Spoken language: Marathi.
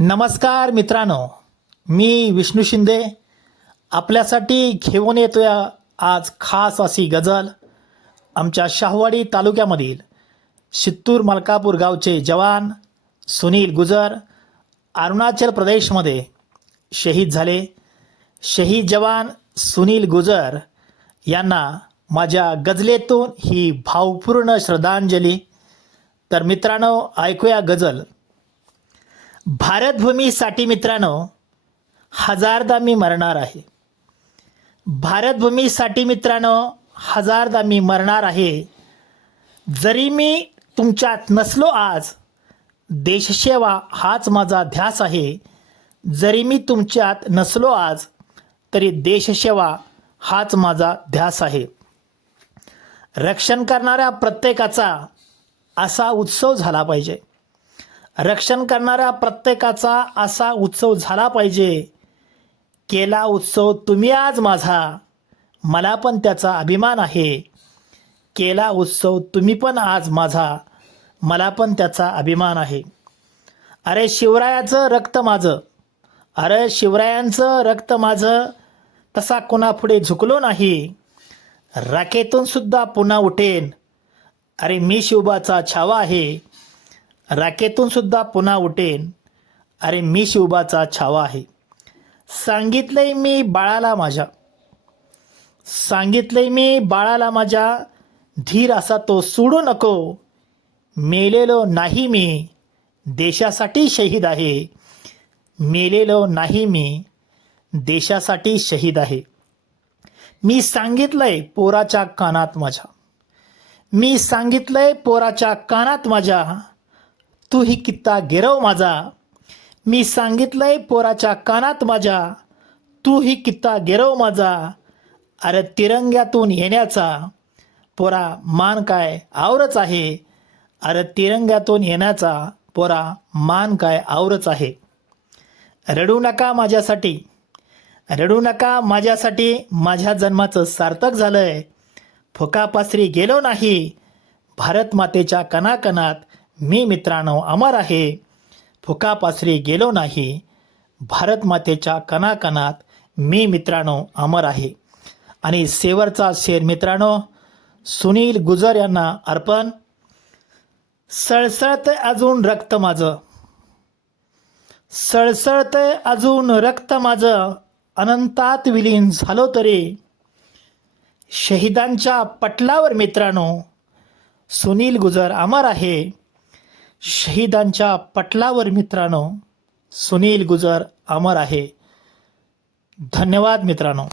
नमस्कार मित्रांनो, मी विष्णू शिंदे आपल्यासाठी घेऊन येतोय आज खास अशी गझल. आमच्या शाहूवाडी तालुक्यामधील शित्तूर मलकापूर गावचे जवान सुनील गुजर अरुणाचल प्रदेशमध्ये शहीद झाले. शहीद जवान सुनील गुजर यांना माझ्या गझलेतून ही भावपूर्ण श्रद्धांजली. तर मित्रांनो, ऐकूया गझल. भारतभूमीसाठी मित्रांनो हजारदा मी मरणार आहे. भारतभूमीसाठी मित्रांनो हजारदा मी मरणार आहे. जरी मी तुमच्यात नसलो आज, देशसेवा हाच माझा ध्यास आहे. जरी मी तुमच्यात नसलो आज, तरी देशसेवा हाच माझा ध्यास आहे. रक्षण करणाऱ्या प्रत्येकाचा असा उत्सव झाला पाहिजे. रक्षण करणाऱ्या प्रत्येकाचा असा उत्सव झाला पाहिजे. केला उत्सव तुम्ही आज माझा, मला पण त्याचा अभिमान आहे. केला उत्सव तुम्ही पण आज माझा, मला पण त्याचा अभिमान आहे. अरे शिवरायाचं रक्त माझं, अरे शिवरायांचं रक्त माझं, तसा कोणापुढे झुकलो नाही. राखेतून सुद्धा पुन्हा उठेन, अरे मी शिवबाचा छावा आहे. राखेतून सुद्धा पुन्हा उठेन, अरे मी शिवबाचा छावा आहे. सांगितलंय मी बाळाला माझ्या, सांगितलंय मी बाळाला माझ्या, धीर असा तो सोडू नको. मेलेलो नाही मी, देशासाठी शहीद आहे. मेलेलो नाही मी, देशासाठी शहीद आहे. मी सांगितलंय पोराच्या कानात माझ्या, मी सांगितलंय पोराच्या कानात माझ्या, तू ही कित्ता गिरव माझा. मी सांगितलंय पोराच्या कानात माझ्या, तू ही कित्ता गिरव माझा. अरे तिरंग्यातून येण्याचा पोरा मान काय आवरच आहे. अरे तिरंग्यातून येण्याचा पोरा मान काय आवरच आहे. रडू नका माझ्यासाठी, रडू नका माझ्यासाठी, माझ्या जन्माचं सार्थक झालंय. फुकापासरी गेलो नाही, भारत मातेच्या कणाकणात मी मित्रांनो अमर आहे. फुकापासरी गेलो नाही, भारत मातेच्या कणाकणात मी मित्रांनो अमर आहे. आणि शेवटचा शेर मित्रांनो सुनील गुजर यांना अर्पण. सळसळतंय अजून रक्त माझं, सळसळतंय अजून रक्त माझं, अनंतात विलीन झालो तरी. शहीदांच्या पटलावर मित्रांनो सुनील गुजर अमर आहे. शहीदांच्या पटलावर मित्रांनो सुनील गुजर अमर आहे. धन्यवाद मित्रांनो.